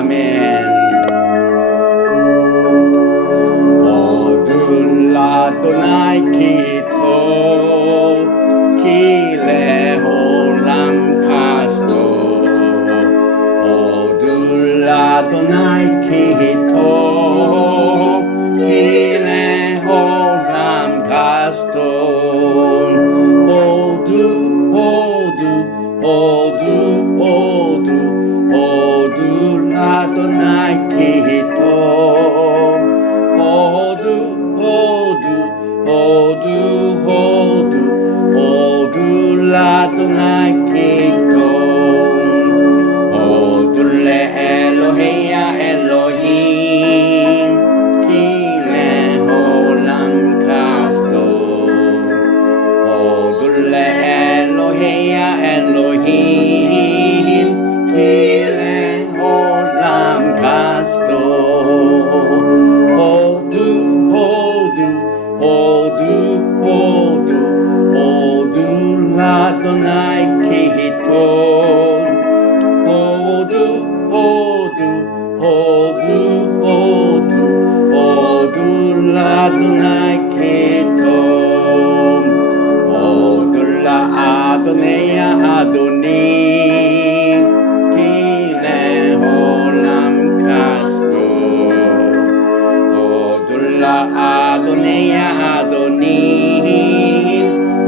아멘. 오늘 아도나이 기토 기레홀람 카스토 오늘 아도나이 기토 기레홀람 카스토 오두 아도나이 기토 오두 아도나이 기토 오둘레 엘로헤야 엘로힘 기레홀람 카스토 오둘레 엘로헤야 엘로힘 기레홀람 카스토 오두 아도나이 기토 오두 아도나이 기토 오둘라 아도네야 아도니 기레홀람 카스토 오둘라 아도네야 아도니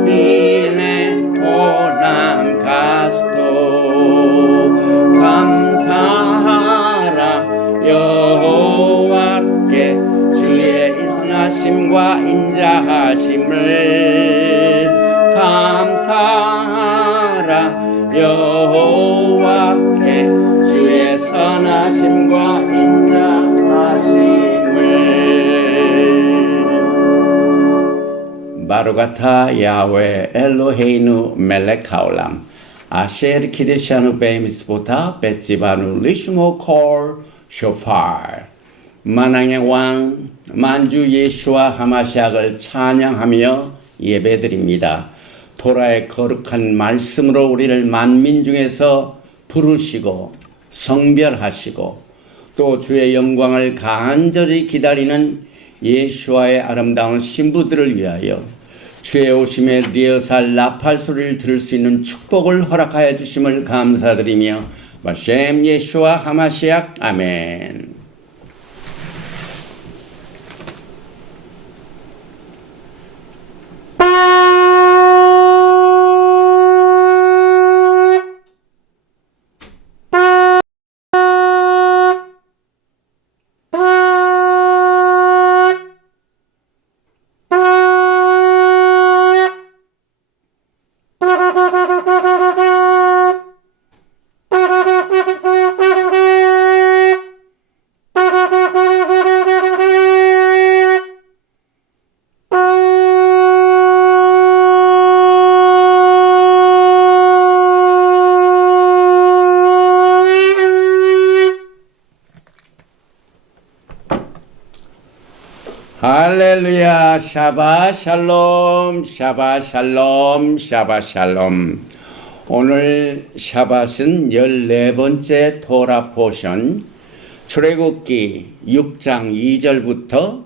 기레홀람 카스토 감사하라 여호와께 주의 일어나심과 인자하심을 감사하라 여호와께 주의 선하심과 인자하심을 바루가타 야훼 엘로헤이누 멜렉 하올람 아셰르 키드샤누 베미스보타 베tsi바누 리슈모 콜 쇼파르 만왕의 왕 만주 예수와 하마시약을 찬양하며 예배드립니다. 토라의 거룩한 말씀으로 우리를 만민 중에서 부르시고 성별하시고 또 주의 영광을 간절히 기다리는 예수와의 아름다운 신부들을 위하여 주의 오심의 리허설 나팔 소리를 들을 수 있는 축복을 허락하여 주심을 감사드리며 바셈 예수와 하마시약 아멘. 할렐루야. 샤바 샬롬 샤바 샬롬 샤바 샬롬. 오늘 샤밧은 14번째 토라 포션 출애굽기 6장 2절부터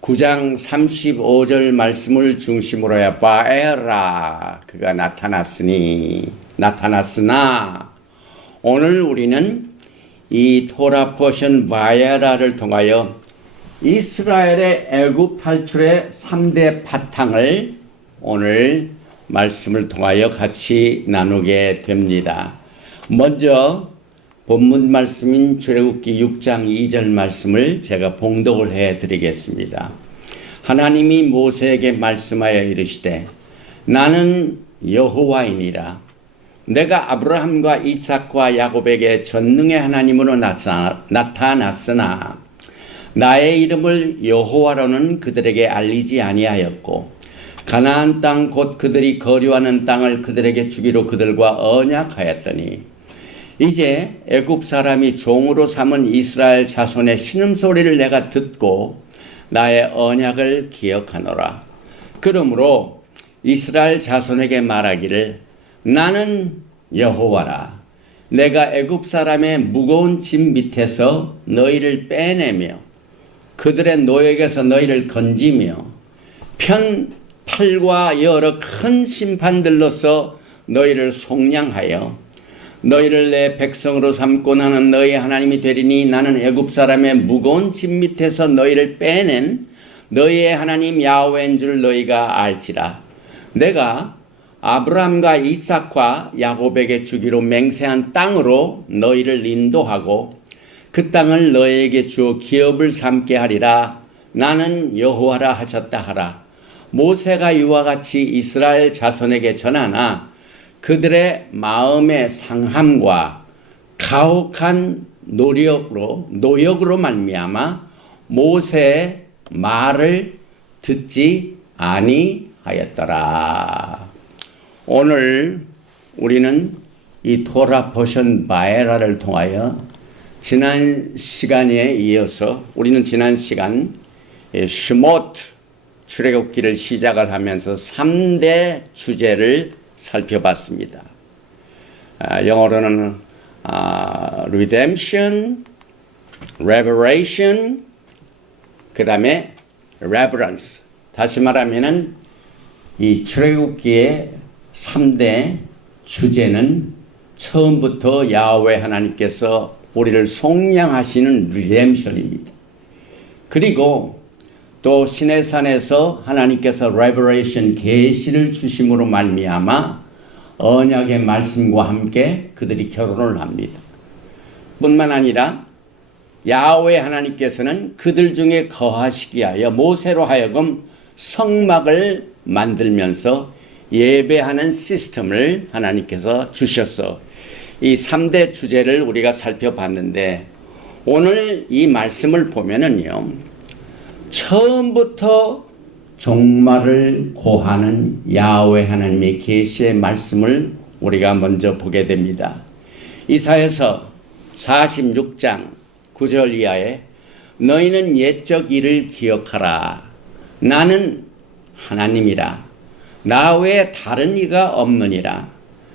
9장 35절 말씀을 중심으로 해 바에라 그가 나타났으나 오늘 우리는 이 토라 포션 바에라를 통하여 이스라엘의 애굽 탈출의 3대 바탕을 오늘 말씀을 통하여 같이 나누게 됩니다. 먼저 본문 말씀인 출애굽기 6장 2절 말씀을 제가 봉독을 해드리겠습니다. 하나님이 모세에게 말씀하여 이르시되 나는 여호와이니라. 내가 아브라함과 이삭과 야곱에게 전능의 하나님으로 나타났으나 나의 이름을 여호와로는 그들에게 알리지 아니하였고 가나안 땅 곧 그들이 거류하는 땅을 그들에게 주기로 그들과 언약하였더니 이제 애굽 사람이 종으로 삼은 이스라엘 자손의 신음소리를 내가 듣고 나의 언약을 기억하노라. 그러므로 이스라엘 자손에게 말하기를 나는 여호와라. 내가 애굽 사람의 무거운 짐 밑에서 너희를 빼내며 그들의 노역에서 너희를 건지며 편팔과 여러 큰 심판들로서 너희를 속량하여 너희를 내 백성으로 삼고 나는 너희 하나님이 되리니 나는 애굽 사람의 무거운 짐 밑에서 너희를 빼낸 너희의 하나님 야훼인 줄 너희가 알지라. 내가 아브라함과 이삭과 야곱에게 주기로 맹세한 땅으로 너희를 인도하고 그 땅을 너희에게 주어 기업을 삼게 하리라. 나는 여호와라 하셨다 하라. 모세가 이와 같이 이스라엘 자손에게 전하나 그들의 마음의 상함과 가혹한 노역으로 말미암아 모세의 말을 듣지 아니하였더라. 오늘 우리는 이 토라 포션 바에라를 통하여 지난 시간에 이어서 우리는 지난 시간 슈모트 출애굽기를 시작을 하면서 3대 주제를 살펴봤습니다. 영어로는 redemption, revelation, 그 다음에 reverence. 다시 말하면은 이 출애굽기의 3대 주제는 처음부터 야훼 하나님께서 우리를 속량하시는 redemption입니다. 그리고 또 시내산에서 하나님께서 revelation 계시를 주심으로 말미암아 언약의 말씀과 함께 그들이 결혼을 합니다. 뿐만 아니라 야훼 하나님께서는 그들 중에 거하시기 하여 모세로 하여금 성막을 만들면서 예배하는 시스템을 하나님께서 주셔서 이 3대 주제를 우리가 살펴봤는데 오늘 이 말씀을 보면은요, 처음부터 종말을 고하는 야훼 하나님의 계시의 말씀을 우리가 먼저 보게 됩니다. 이사야서 46장 9절 이하에 너희는 옛적 일을 기억하라. 나는 하나님이라. 나 외에 다른 이가 없느니라.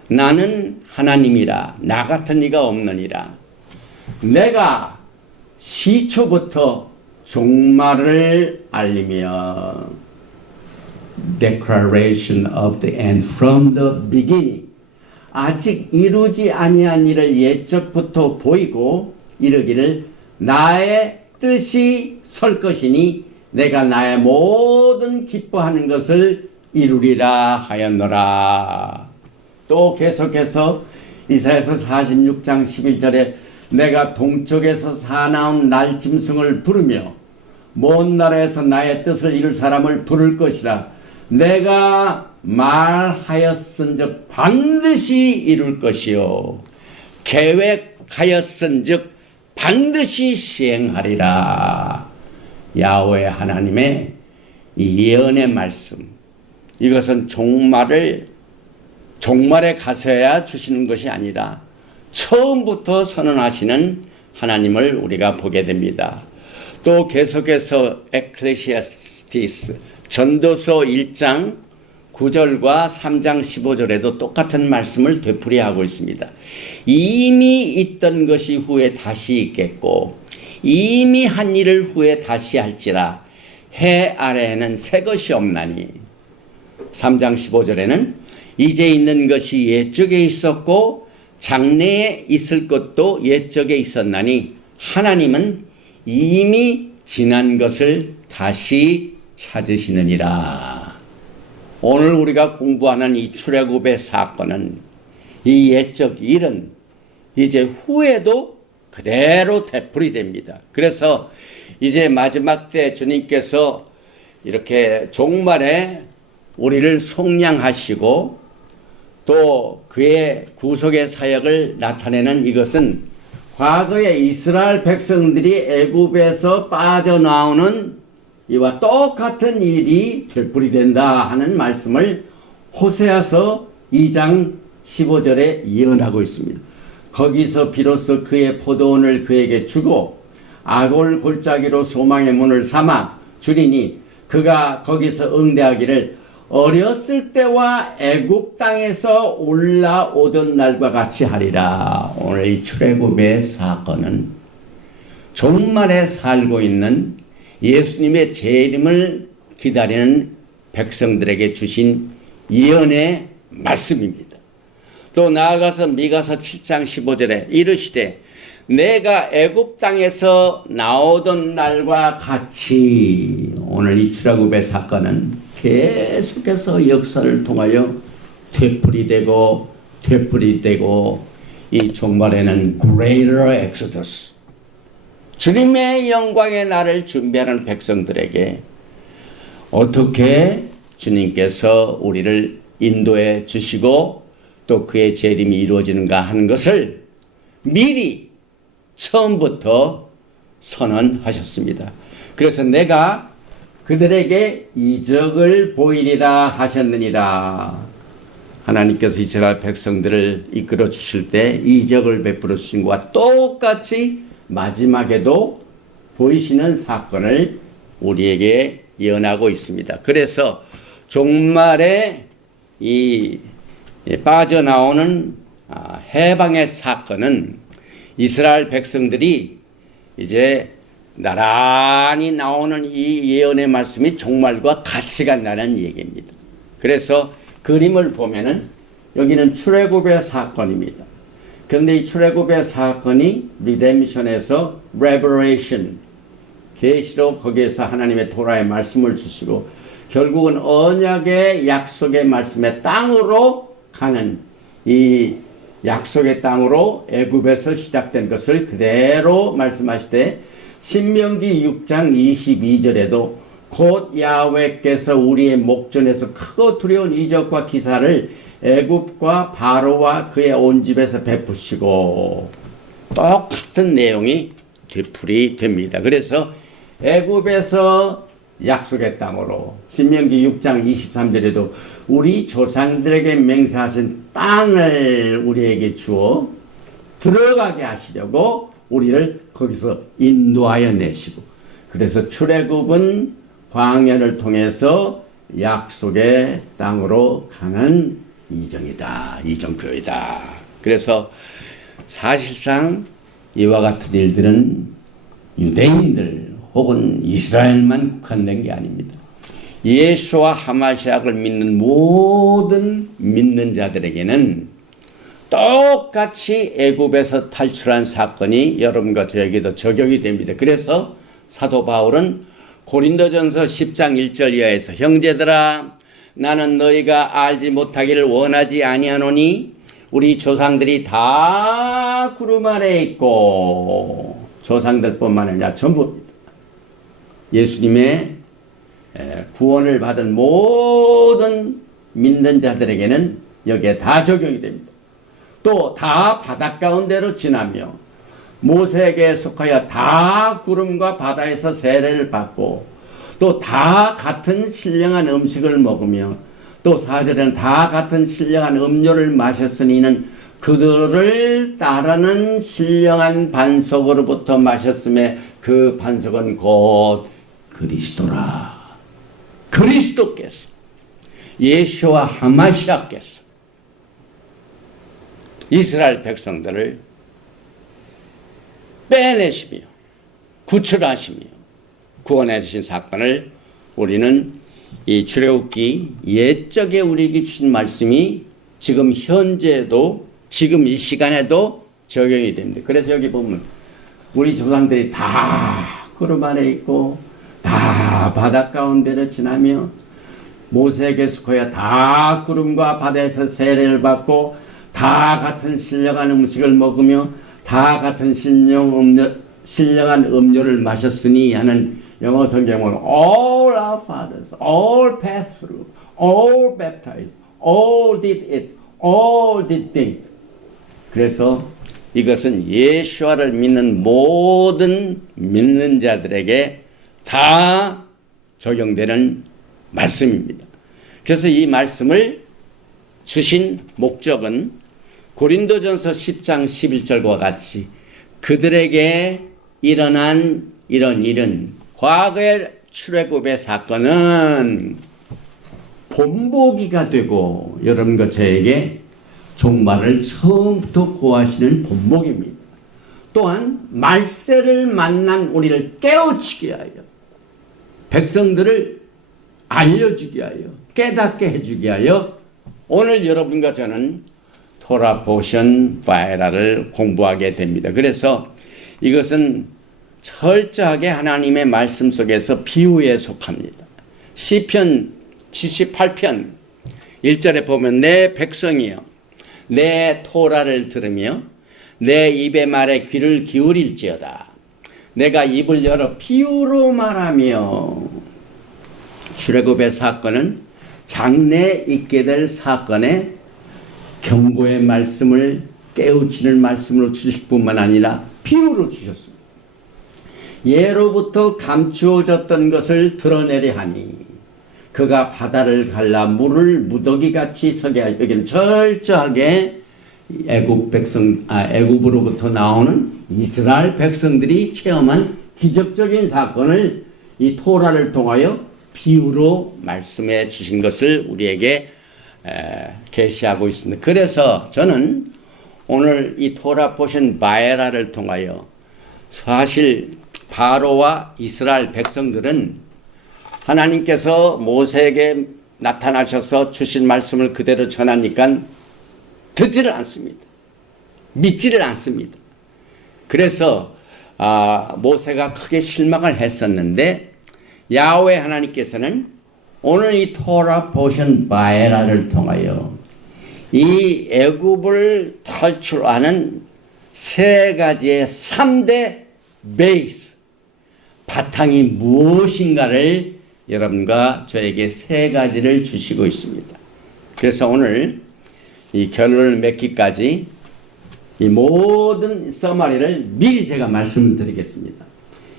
나는 하나님이라. 나 같은 이가 없느니라. 내가 시초부터 종말을 알리며 declaration of the end from the beginning. 아직 이루지 아니한 일을 옛적부터 보이고 이르기를 나의 뜻이 설 것이니 내가 나의 모든 기뻐하는 것을 이루리라 하였노라. 또 계속해서 이사야서 46장 11절에 내가 동쪽에서 사나운 날짐승을 부르며 먼 나라에서 나의 뜻을 이룰 사람을 부를 것이라. 내가 말하였은즉 반드시 이룰 것이요 계획하였은즉 반드시 시행하리라. 야훼 하나님의 예언의 말씀, 이것은 종말에 가서야 주시는 것이 아니라 처음부터 선언하시는 하나님을 우리가 보게 됩니다. 또 계속해서 에클레시아스티스 전도서 1장 9절과 3장 15절에도 똑같은 말씀을 되풀이하고 있습니다. 이미 있던 것이 후에 다시 있겠고 이미 한 일을 후에 다시 할지라. 해 아래에는 새 것이 없나니. 3장 15절에는 이제 있는 것이 옛적에 있었고 장래에 있을 것도 옛적에 있었나니 하나님은 이미 지난 것을 다시 찾으시느니라. 오늘 우리가 공부하는 이 출애굽의 사건은 이 옛적 일은 이제 후에도 그대로 되풀이됩니다. 그래서 이제 마지막 때 주님께서 이렇게 종말에 우리를 속량하시고 또 그의 구속의 사역을 나타내는 이것은 과거에 이스라엘 백성들이 애굽에서 빠져나오는 이와 똑같은 일이 되풀이된다 하는 말씀을 호세아서 2장 15절에 예언하고 있습니다. 거기서 비로소 그의 포도원을 그에게 주고 아골 골짜기로 소망의 문을 삼아 주리니 그가 거기서 응대하기를 어렸을 때와 애굽 땅에서 올라오던 날과 같이 하리라. 오늘 이 출애굽의 사건은 종말에 살고 있는 예수님의 재림을 기다리는 백성들에게 주신 예언의 말씀입니다. 또 나아가서 미가서 7장 15절에 이르시되 내가 애굽 땅에서 나오던 날과 같이. 오늘 이 출애굽의 사건은 계속해서 역사를 통하여 되풀이되고 이 종말에는 Greater Exodus, 주님의 영광의 날을 준비하는 백성들에게 어떻게 주님께서 우리를 인도해 주시고 또 그의 재림이 이루어지는가 하는 것을 미리 처음부터 선언하셨습니다. 그래서 내가 그들에게 이적을 보이리라 하셨느니라. 하나님께서 이스라엘 백성들을 이끌어 주실 때 이적을 베풀어 주신 것과 똑같이 마지막에도 보이시는 사건을 우리에게 예언하고 있습니다. 그래서 종말에 이 빠져나오는 해방의 사건은 이스라엘 백성들이 이제 나란히 나오는 이 예언의 말씀이 종말과 같이 간다는 얘기입니다. 그래서 그림을 보면은 여기는 출애굽의 사건입니다. 그런데 이 출애굽의 사건이 리뎀션에서 Revelation, 계시로 거기에서 하나님의 토라의 말씀을 주시고 결국은 언약의 약속의 말씀의 땅으로 가는 이 약속의 땅으로 애굽에서 시작된 것을 그대로 말씀하시되 신명기 6장 22절에도 곧 야훼께서 우리의 목전에서 크고 두려운 이적과 기사를 애굽과 바로와 그의 온 집에서 베푸시고 똑같은 내용이 되풀이됩니다. 그래서 애굽에서 약속의 땅으로 신명기 6장 23절에도 우리 조상들에게 맹세하신 땅을 우리에게 주어 들어가게 하시려고 우리를 거기서 인도하여 내시고, 그래서 출애굽은 광야를 통해서 약속의 땅으로 가는 이정이다, 이정표이다. 그래서 사실상 이와 같은 일들은 유대인들 혹은 이스라엘만 국한된 게 아닙니다. 예수와 하마시약을 믿는 모든 믿는 자들에게는 똑같이 애굽에서 탈출한 사건이 여러분과 저에게도 적용이 됩니다. 그래서 사도 바울은 고린도전서 10장 1절 이하에서 형제들아 나는 너희가 알지 못하기를 원하지 아니하노니 우리 조상들이 다 구름 아래에 있고, 조상들뿐만 아니라 전부입니다. 예수님의 구원을 받은 모든 믿는 자들에게는 여기에 다 적용이 됩니다. 또 다 바닷 가운데로 지나며 모세에게 속하여 다 구름과 바다에서 세례를 받고 또 다 같은 신령한 음식을 먹으며 또 4절에는 다 같은 신령한 음료를 마셨으니는 그들을 따르는 신령한 반석으로부터 마셨음에 그 반석은 곧 그리스도라. 그리스도께서, 예수와 하마시아께서 이스라엘 백성들을 빼내시며 구출하시며 구원해 주신 사건을 우리는 이 출애굽기 옛적에 우리에게 주신 말씀이 지금 현재도, 지금 이 시간에도 적용이 됩니다. 그래서 여기 보면 우리 조상들이 다 구름 아래 있고 다 바닷 가운데를 지나며 모세에게 속하여 다 구름과 바다에서 세례를 받고 다 같은 신령한 음식을 먹으며 다 같은 신령한 음료를 마셨으니 하는 영어 성경은 all our fathers, all passed through, all baptized, all did it, all did think. 그래서 이것은 예수와를 믿는 모든 믿는 자들에게 다 적용되는 말씀입니다. 그래서 이 말씀을 주신 목적은 고린도전서 10장 11절과 같이 그들에게 일어난 이런 일은, 과거의 출애굽의 사건은 본보기가 되고 여러분과 저에게 종말을 처음부터 고하시는 본보기입니다. 또한 말세를 만난 우리를 깨우치게 하여 백성들을 알려주게 하여 깨닫게 해주게 하여 오늘 여러분과 저는 토라 포션 바에라를 공부하게 됩니다. 그래서 이것은 철저하게 하나님의 말씀 속에서 비유에 속합니다. 시편 78편 1절에 보면 내 백성이여 내 토라를 들으며 내 입의 말에 귀를 기울일지어다. 내가 입을 열어 비유로 말하며. 출애굽의 사건은 장래에 있게 될 사건에 경고의 말씀을 깨우치는 말씀으로 주실 뿐만 아니라 비유로 주셨습니다. 예로부터 감추어졌던 것을 드러내려 하니 그가 바다를 갈라 물을 무더기같이 서게 하여. 여기는 철저하게 애굽으로부터 나오는 이스라엘 백성들이 체험한 기적적인 사건을 이 토라를 통하여 비유로 말씀해 주신 것을 우리에게 계시하고 있습니다. 그래서 저는 오늘 이 토라 포션 바에라를 통하여 사실 바로와 이스라엘 백성들은 하나님께서 모세에게 나타나셔서 주신 말씀을 그대로 전하니까 듣지를 않습니다. 믿지를 않습니다. 그래서 모세가 크게 실망을 했었는데 야훼 하나님께서는 오늘 이 토라 포션 바에라를 통하여 이 애굽을 탈출하는 세 가지의 3대 베이스 바탕이 무엇인가를 여러분과 저에게 세 가지를 주시고 있습니다. 그래서 오늘 이 결론을 맺기까지 이 모든 서머리를 미리 제가 말씀을 드리겠습니다.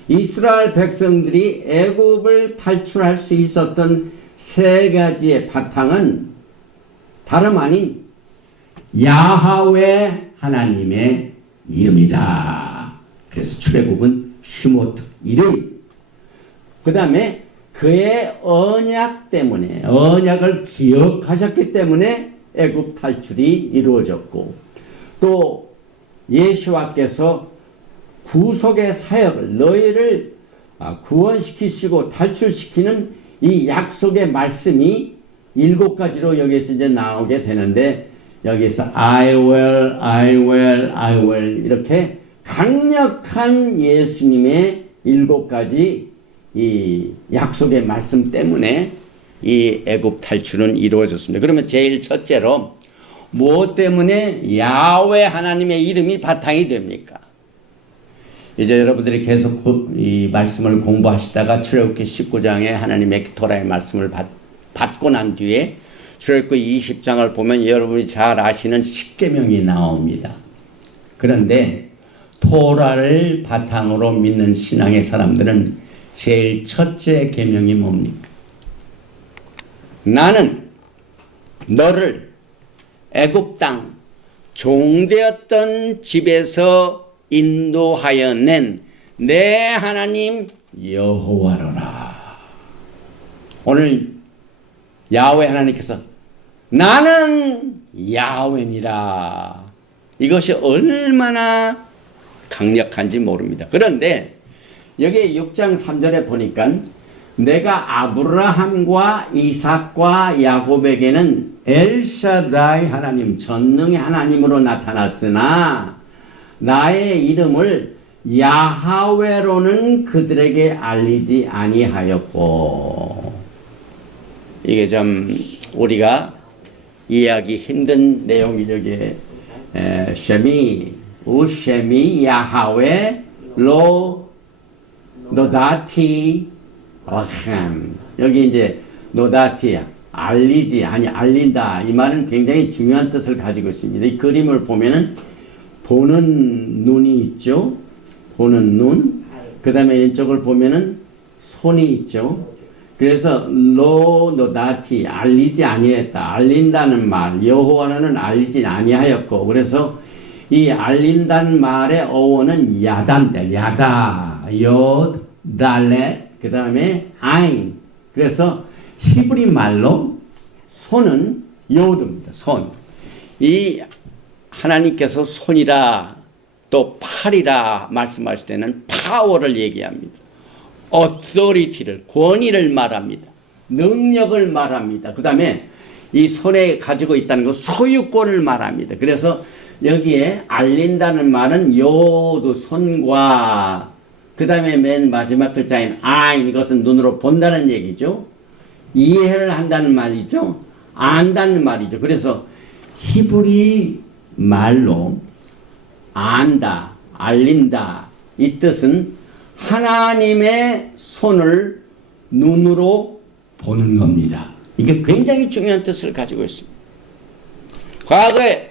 이스라엘 백성들이 애굽을 탈출할 수 있었던 세 가지의 바탕은 다름 아닌 야하웨 하나님의 이름이다. 그래서 출애굽은 슈모트 이름. 그 다음에 그의 언약 때문에 언약을 기억하셨기 때문에 애굽 탈출이 이루어졌고 또 예수와께서 구속의 사역을 너희를 구원시키시고 탈출시키는 이 약속의 말씀이 7가지로 여기서 이제 나오게 되는데 여기서 I will, I will, I will 이렇게 강력한 예수님의 7가지 이 약속의 말씀 때문에 이 애굽 탈출은 이루어졌습니다. 그러면 제일 첫째로 무엇 때문에 야훼 하나님의 이름이 바탕이 됩니까? 이제 여러분들이 계속 이 말씀을 공부하시다가 출애굽기 19장에 하나님의 토라의 말씀을 받고 난 뒤에 출애굽기 20장을 보면 여러분이 잘 아시는 십계명이 나옵니다. 그런데 토라를 바탕으로 믿는 신앙의 사람들은 제일 첫째 계명이 뭡니까? 나는 너를 애굽 땅 종되었던 집에서 인도하여 낸 내 하나님 여호와로라. 오늘 야훼 하나님께서 나는 야훼니라. 이것이 얼마나 강력한지 모릅니다. 그런데 여기 6장 3절에 보니까 내가 아브라함과 이삭과 야곱에게는 엘샤다이 하나님 전능의 하나님으로 나타났으나 나의 이름을 야하웨로는 그들에게 알리지 아니하였고. 이게 좀 우리가 이해하기 힘든 내용이 여기에 쉐미 야하웨 로 노다티 라함. 여기 이제 노다티 알리지 아니 알린다 이 말은 굉장히 중요한 뜻을 가지고 있습니다. 이 그림을 보면은 보는 눈이 있죠. 보는 눈. 그 다음에 왼쪽을 보면은 손이 있죠. 그래서 노다티 알리지 아니했다. 알린다는 말. 여호와는 알리지 아니하였고. 그래서 이 알린다는 말의 어원은 야단데 야다 요 달레 그 다음에 아인. 그래서 히브리 말로 손은 요드입니다. 손. 이 하나님께서 손이라 또 팔이라 말씀하실 때는 파워를 얘기합니다. authority를, 권위를 말합니다. 능력을 말합니다. 그 다음에 이 손에 가지고 있다는 것, 소유권을 말합니다. 그래서 여기에 알린다는 말은 요드, 손과 그 다음에 맨 마지막 글자인 eye, 이것은 눈으로 본다는 얘기죠. 이해를 한다는 말이죠. 안다는 말이죠. 그래서 히브리 말로 안다, 알린다, 이 뜻은 하나님의 손을 눈으로 보는 겁니다. 이게 굉장히 중요한 뜻을 가지고 있습니다. 과거에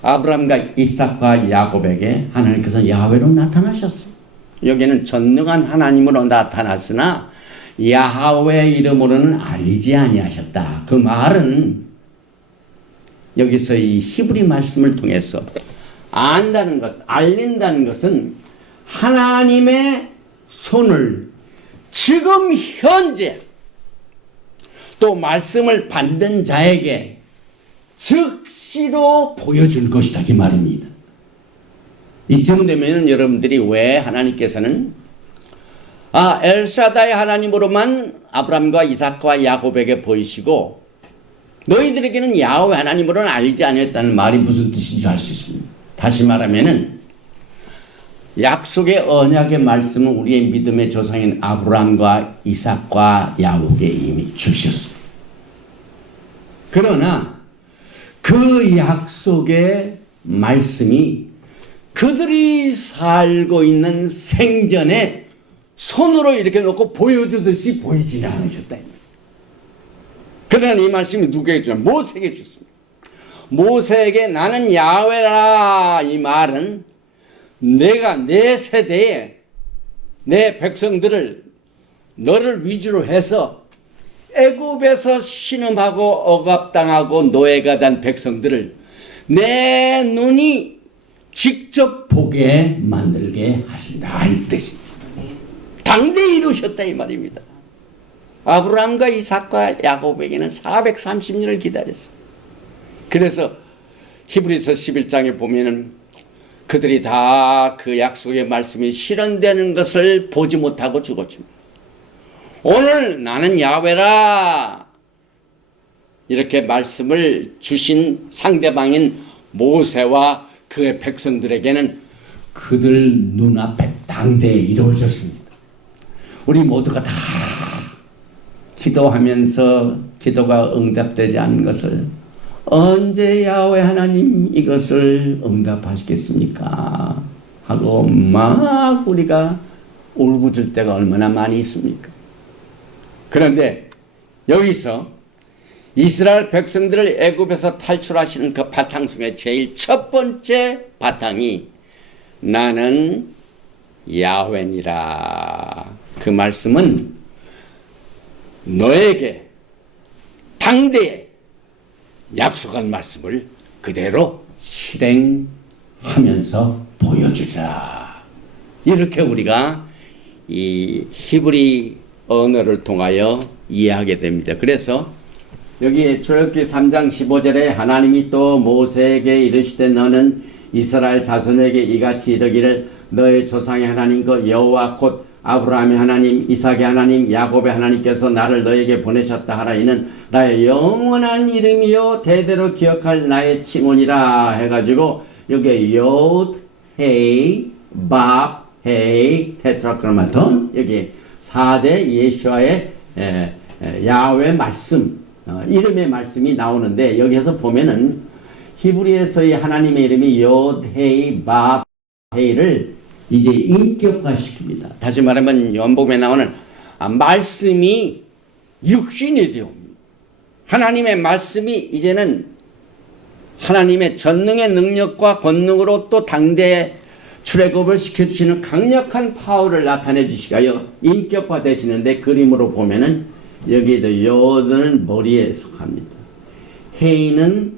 아브라함과 이삭과 야곱에게 하나님께서 야훼로 나타나셨어요. 여기는 전능한 하나님으로 나타났으나 야훼 이름으로는 알리지 아니하셨다. 그 말은 여기서 이 히브리 말씀을 통해서 안다는 것, 알린다는 것은 하나님의 손을 지금 현재 또 말씀을 받는 자에게 즉시로 보여줄 것이다, 이 말입니다. 이쯤 되면 여러분들이 왜 하나님께서는 엘사다의 하나님으로만 아브람과 이삭과 야곱에게 보이시고 너희들에게는 야훼 하나님으로는 알지 아니했다는 말이 무슨 뜻인지 알 수 있습니다. 다시 말하면은 약속의 언약의 말씀은 우리의 믿음의 조상인 아브람과 이삭과 야곱에게 이미 주셨어요. 그러나 그 약속의 말씀이 그들이 살고 있는 생전에 손으로 이렇게 놓고 보여주듯이 보이지는 않으셨다. 그러나 이 말씀이 누구에게 주냐? 모세에게 주셨습니다. 모세에게 나는 야훼라, 이 말은 내가 내 세대에 내 백성들을 너를 위주로 해서 애굽에서 신음하고 억압당하고 노예가 된 백성들을 내 눈이 직접 보게 만들게 하신다, 이 뜻입니다. 당대에 이루셨다, 이 말입니다. 아브라함과 이삭과 야곱에게는 430년을 기다렸어요. 그래서 히브리서 11장에 보면은 그들이 다 그 약속의 말씀이 실현되는 것을 보지 못하고 죽었습니다. 오늘 나는 야훼라 이렇게 말씀을 주신 상대방인 모세와 그의 백성들에게는 그들 눈앞에 당대에 이루어졌습니다. 우리 모두가 다 기도하면서 기도가 응답되지 않은 것을 언제 야훼 하나님 이것을 응답하시겠습니까? 하고 막 우리가 울부짖을 때가 얼마나 많이 있습니까? 그런데 여기서 이스라엘 백성들을 애굽에서 탈출하시는 그 바탕 중에 제일 첫 번째 바탕이 나는 야훼니라. 그 말씀은 너에게 당대에 약속한 말씀을 그대로 실행하면서 보여주리라. 이렇게 우리가 이 히브리 언어를 통하여 이해하게 됩니다. 그래서 여기 출애굽기 3장 15절에 하나님이 또 모세에게 이르시되 너는 이스라엘 자손에게 이같이 이르기를 너의 조상의 하나님 그 여호와 곧 아브라함의 하나님, 이삭의 하나님, 야곱의 하나님께서 나를 너에게 보내셨다 하라. 이는 나의 영원한 이름이요 대대로 기억할 나의 칭언이라 해가지고 여기에 요드, 헤이, 밥, 헤이, 테트라크라마톤 여기 4대 예수와의 야훼 말씀, 이름의 말씀이 나오는데 여기에서 보면은 히브리에서의 하나님의 이름이 요드, 헤이, 밥, 헤이를 이제 인격화시킵니다. 다시 말하면 연복음에 나오는 말씀이 육신이 되옵니다. 하나님의 말씀이 이제는 하나님의 전능의 능력과 권능으로 또 당대에 출애굽을 시켜주시는 강력한 파워를 나타내 주시가요 인격화되시는데 그림으로 보면은 여기에도 요드는 머리에 속합니다. 헤이는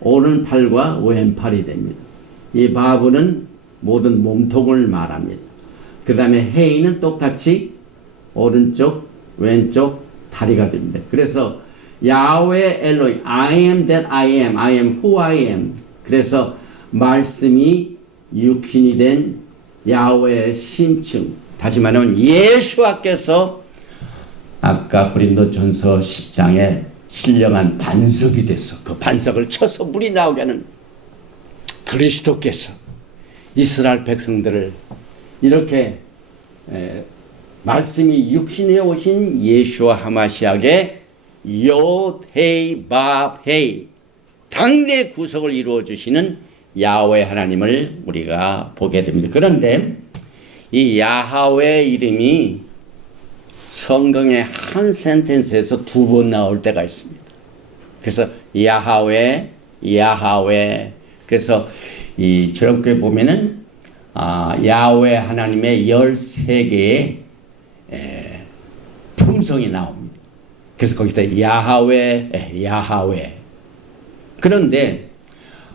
오른팔과 왼팔이 됩니다. 이 바브는 모든 몸통을 말합니다. 그 다음에 헤이는 똑같이 오른쪽, 왼쪽 다리가 됩니다. 그래서 야훼 엘로힘, I am that I am who I am. 그래서 말씀이 육신이 된 야훼의 신층. 다시 말하면 예수와께서 아까 고린도전서 10장에 신령한 반석이 돼서 그 반석을 쳐서 물이 나오게 하는 그리스도께서 이스라엘 백성들을 이렇게 말씀이 육신에 오신 예수와 하마시아의 요헤이 밥헤이 당대 구속을 이루어 주시는 야훼 하나님을 우리가 보게 됩니다. 그런데 이 야훼 이름이 성경의 한 센텐스에서 두 번 나올 때가 있습니다. 그래서 야훼, 야훼. 그래서 이 출애굽기에 보면은 야훼 하나님의 13개의 품성이 나옵니다. 그래서 거기서 야훼, 야훼. 그런데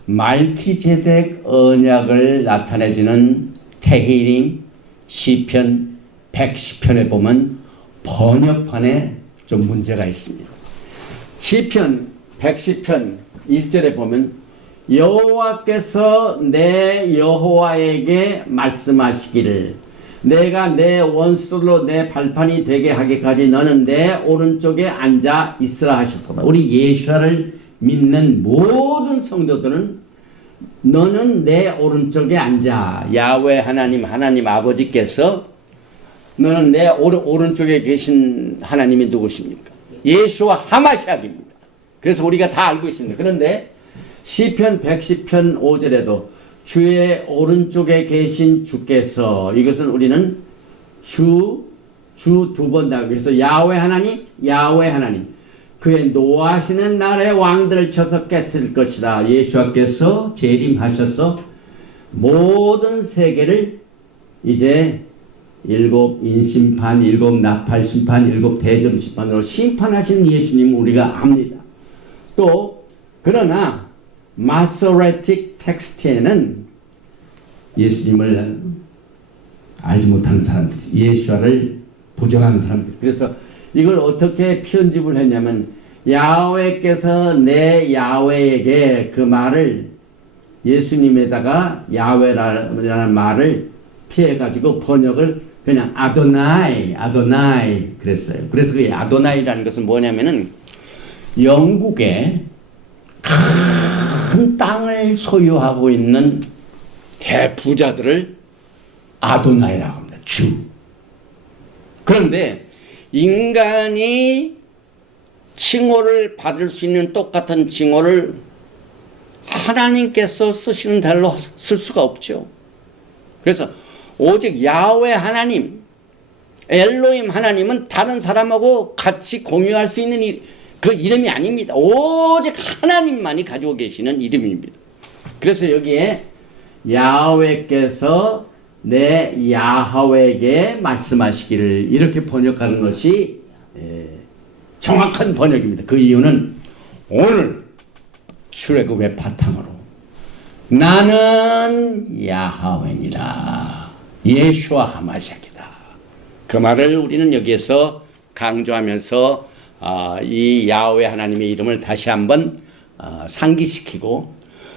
말키제덱 언약을 나타내주는 테힐림 시편 110편에 보면 번역판에 좀 문제가 있습니다. 시편 110편 1절에 보면 여호와께서 내 여호와에게 말씀하시기를 내가 내 원수들로 내 발판이 되게 하기까지 너는 내 오른쪽에 앉아 있으라 하셨도다. 우리 예수를 믿는 모든 성도들은 너는 내 오른쪽에 앉아. 야훼 하나님 아버지께서 너는 내 오른쪽에 계신 하나님이 누구십니까? 예수와 하마시아입니다. 그래서 우리가 다 알고 있습니다. 그런데 시편 110편 5절에도 주의 오른쪽에 계신 주께서 이것은 우리는 주 두 번 나오고 그래서 야훼 하나님 그의 노하시는 날에 왕들을 쳐서 깨뜨릴 것이다. 예수께서 재림하셔서 모든 세계를 이제 7 인심판, 7 나팔 심판, 7 대점 심판으로 심판하시는 예수님 우리가 압니다. 또 그러나 마소레틱 텍스트에는 예수님을 알지 못하는 사람들, 예수를 부정하는 사람들. 그래서 이걸 어떻게 편집을 했냐면 야훼께서 내 야훼에게 그 말을 예수님에다가 야훼라는 말을 피해가지고 번역을 그냥 아도나이 그랬어요. 그래서 그 아도나이라는 것은 뭐냐면은 영국의 큰 땅을 소유하고 있는 대부자들을 아도나이라고 합니다. 주. 그런데 인간이 칭호를 받을 수 있는 똑같은 칭호를 하나님께서 쓰시는 대로 쓸 수가 없죠. 그래서 오직 야훼 하나님, 엘로힘 하나님은 다른 사람하고 같이 공유할 수 있는 그 이름이 아닙니다. 오직 하나님만이 가지고 계시는 이름입니다. 그래서 여기에 야훼께서 내 야훼에게 말씀하시기를 이렇게 번역하는 것이 정확한 번역입니다. 그 이유는 오늘 출애굽의 바탕으로 나는 야훼니라 예수와 하마시아이다. 그 말을 우리는 여기에서 강조하면서 이 야훼 하나님의 이름을 다시 한번 상기시키고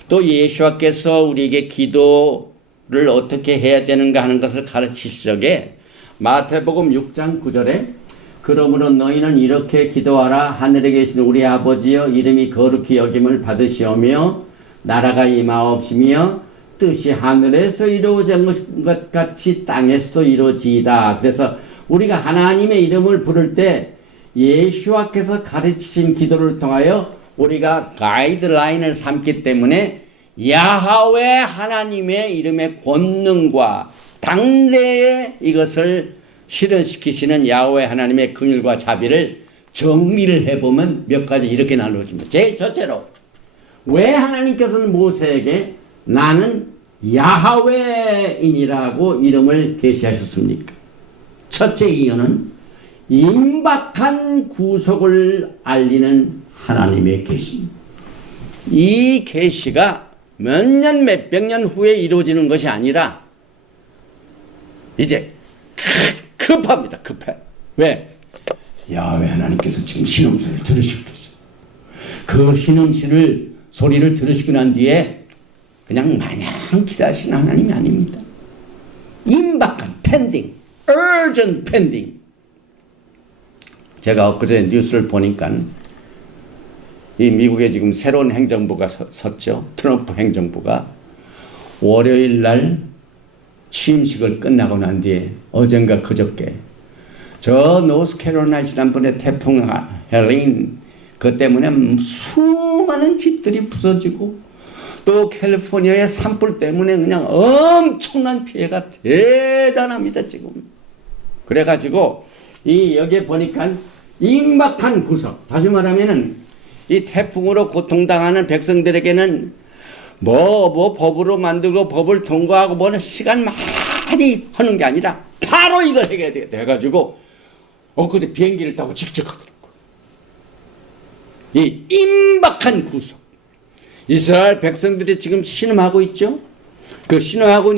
또 예수께서 우리에게 기도를 어떻게 해야 되는가 하는 것을 가르치실 적에 마태복음 6장 9절에 그러므로 너희는 이렇게 기도하라. 하늘에 계신 우리 아버지여 이름이 거룩히 여김을 받으시오며 나라가 임하옵시며 뜻이 하늘에서 이루어진 것 같이 땅에서도 이루어지이다. 그래서 우리가 하나님의 이름을 부를 때 예수와께서 가르치신 기도를 통하여 우리가 가이드라인을 삼기 때문에 야훼 하나님의 이름의 권능과 당대에 이것을 실현시키시는 야훼 하나님의 긍휼과 자비를 정리를 해보면 몇 가지 이렇게 나누어집니다. 제일 첫째로 왜 하나님께서는 모세에게 나는 야훼인이라고 이름을 계시하셨습니까? 첫째 이유는 임박한 구속을 알리는 하나님의 계시. 이 계시가 몇 년, 몇백 년 후에 이루어지는 것이 아니라 이제 급합니다. 급해. 왜? 야훼 하나님께서 지금 신음소리를 들으시고 계세요. 그 신음시를 소리를 들으시고 난 뒤에 그냥 마냥 기다리시는 하나님이 아닙니다. 임박한 pending, urgent pending. 제가 엊그제 뉴스를 보니까 이 미국에 지금 새로운 행정부가 섰죠. 트럼프 행정부가 월요일 날 취임식을 끝나고 난 뒤에 어젠가 그저께 저 노스캐롤라이나 지난번에 태풍 헬린 그 때문에 수많은 집들이 부서지고 또 캘리포니아의 산불 때문에 그냥 엄청난 피해가 대단합니다 지금. 그래가지고 이 여기에 보니까 임박한 구석, 다시 말하면은 이 태풍으로 고통당하는 백성들에게는 뭐 법으로 만들고 법을 통과하고 뭐는 시간 많이 하는 게 아니라 바로 이걸 해야 돼가지고 그때 비행기를 타고 직접 하더라고. 이 임박한 구속. 이스라엘 백성들이 지금 신음하고 있죠. 그 신음하고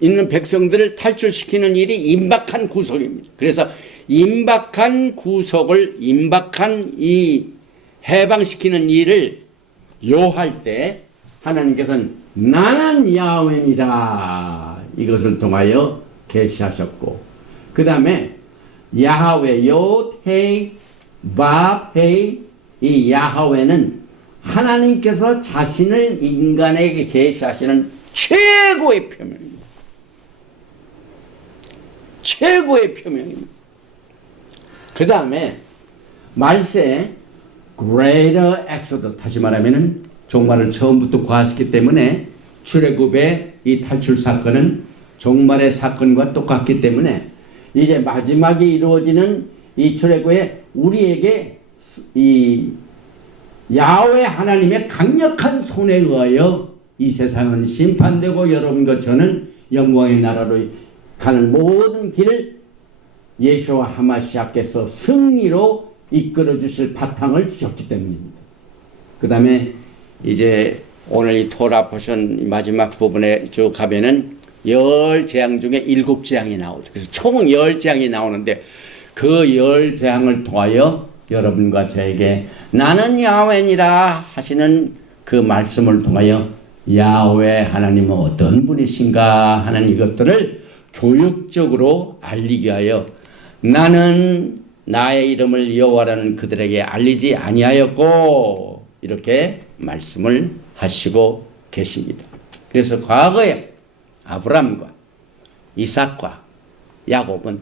있는 백성들을 탈출시키는 일이 임박한 구속입니다. 그래서 임박한 구속을 임박한 이 해방시키는 일을 요할 때 하나님께서는 나는 야훼니라 이것을 통하여 계시하셨고, 그 다음에 야하웨 욤 헤이 밥 헤이, 이 야하웨는 하나님께서 자신을 인간에게 계시하시는 최고의 표명입니다. 최고의 표명입니다. 그 다음에 말세 Greater Exodus, 다시 말하면은 종말을 처음부터 구하셨기 때문에 출애굽의 이 탈출 사건은 종말의 사건과 똑같기 때문에 이제 마지막에 이루어지는 이 출애굽에 우리에게 이 야훼 하나님의 강력한 손에 의하여 이 세상은 심판되고 여러분과 저는 영광의 나라로 가는 모든 길을 예수와 하마시아께서 승리로 이끌어 주실 바탕을 주셨기 때문입니다. 그 다음에 이제 오늘 이 토라 포션 마지막 부분에 쭉 가면은 10재앙 중에 7재앙이 나오죠. 그래서 총 10재앙이 나오는데 그 10재앙을 통하여 여러분과 저에게 나는 야훼니라 하시는 그 말씀을 통하여 야훼 하나님은 어떤 분이신가 하는 이것들을 교육적으로 알리기 위하여 나는 나의 이름을 여호와라는 그들에게 알리지 아니하였고 이렇게 말씀을 하시고 계십니다. 그래서 과거에 아브람과 이삭과 야곱은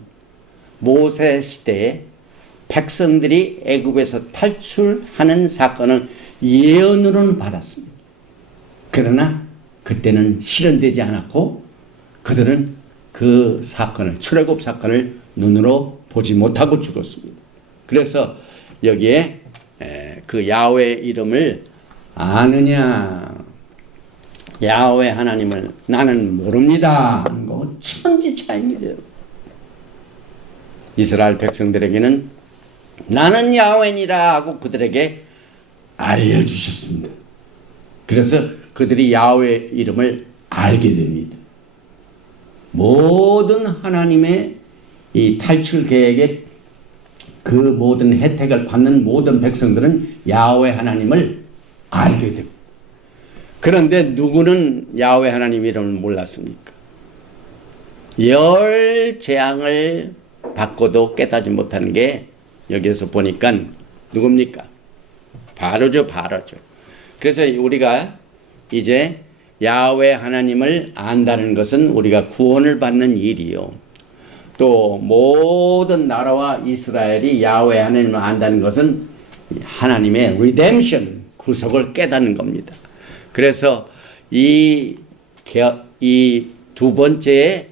모세 시대에 백성들이 애굽에서 탈출하는 사건을 예언으로는 받았습니다. 그러나 그때는 실현되지 않았고 그들은 그 사건을, 출애굽 사건을 눈으로 보지 못하고 죽었습니다. 그래서 여기에 그 야훼 이름을 아느냐, 야훼 하나님을 나는 모릅니다 하는 거 천지차이입니다. 이스라엘 백성들에게는 나는 야훼니라 하고 그들에게 알려주셨습니다. 그래서 그들이 야훼 이름을 알게 됩니다. 모든 하나님의 이 탈출 계획에 그 모든 혜택을 받는 모든 백성들은 야훼 하나님을 알게 됩니다. 그런데 누구는 야훼 하나님 이름을 몰랐습니까? 10재앙을 받고도 깨닫지 못하는 게 여기에서 보니까 누굽니까? 바로죠. 그래서 우리가 이제 야훼 하나님을 안다는 것은 우리가 구원을 받는 일이요. 또 모든 나라와 이스라엘이 야훼 하나님을 안다는 것은 하나님의 redemption, 구속을 깨닫는 겁니다. 그래서 이 두 번째에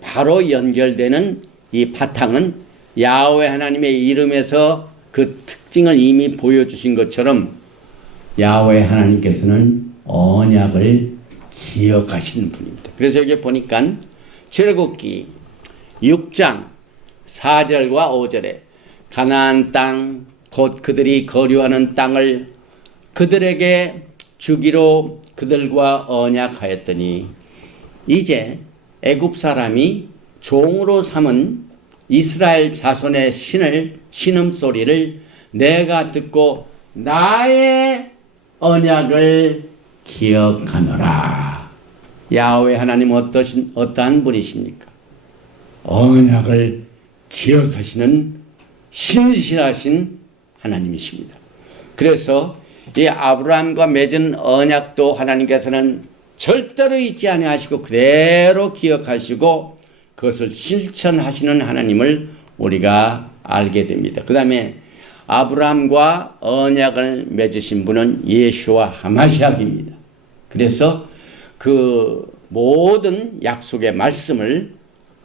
바로 연결되는 이 바탕은 야훼 하나님의 이름에서 그 특징을 이미 보여주신 것처럼 야훼 하나님께서는 언약을 기억하시는 분입니다. 그래서 여기 보니까 출애굽기 6장 4절과 5절에 가나안 땅 곧 그들이 거류하는 땅을 그들에게 주기로 그들과 언약하였더니 이제 애굽 사람이 종으로 삼은 이스라엘 자손의 신음소리를 내가 듣고 나의 언약을 기억하노라. 야훼 하나님 어떠한 분이십니까? 언약을 기억하시는 신실하신 하나님이십니다. 그래서 이 아브라함과 맺은 언약도 하나님께서는 절대로 잊지 아니하시고 그대로 기억하시고 그것을 실천하시는 하나님을 우리가 알게 됩니다. 그 다음에 아브라함과 언약을 맺으신 분은 예수와 하마시아입니다. 그래서 그 모든 약속의 말씀을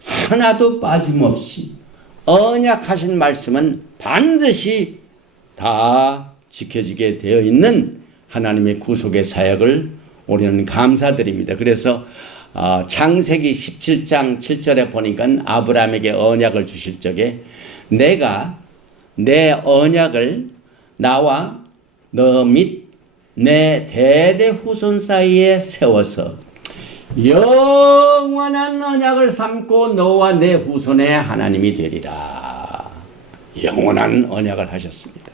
하나도 빠짐없이 언약하신 말씀은 반드시 다 지켜지게 되어 있는 하나님의 구속의 사역을 우리는 감사드립니다. 그래서 창세기 17장 7절에 보니까 아브라함에게 언약을 주실 적에 내가 내 언약을 나와 너 및 내 대대 후손 사이에 세워서 영원한 언약을 삼고 너와 내 후손의 하나님이 되리라. 영원한 언약을 하셨습니다.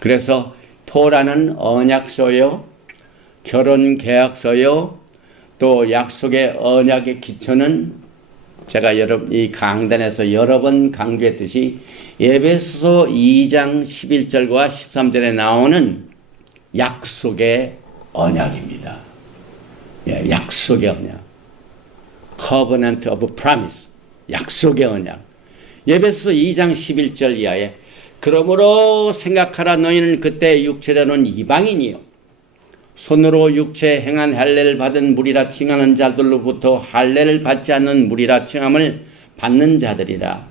그래서 토라는 언약서요, 결혼 계약서요, 또 약속의 언약의 기초는 제가 이 강단에서 여러 번 강조했듯이 에베소서 2장 11절과 13절에 나오는 약속의 언약입니다. 예, 약속의 언약. Covenant of Promise. 약속의 언약. 에베소서 2장 11절 이하에 그러므로 생각하라 너희는 그때 육체로는 이방인이요 손으로 육체 행한 할례를 받은 무리라 칭하는 자들로부터 할례를 받지 않는 무리라 칭함을 받는 자들이라.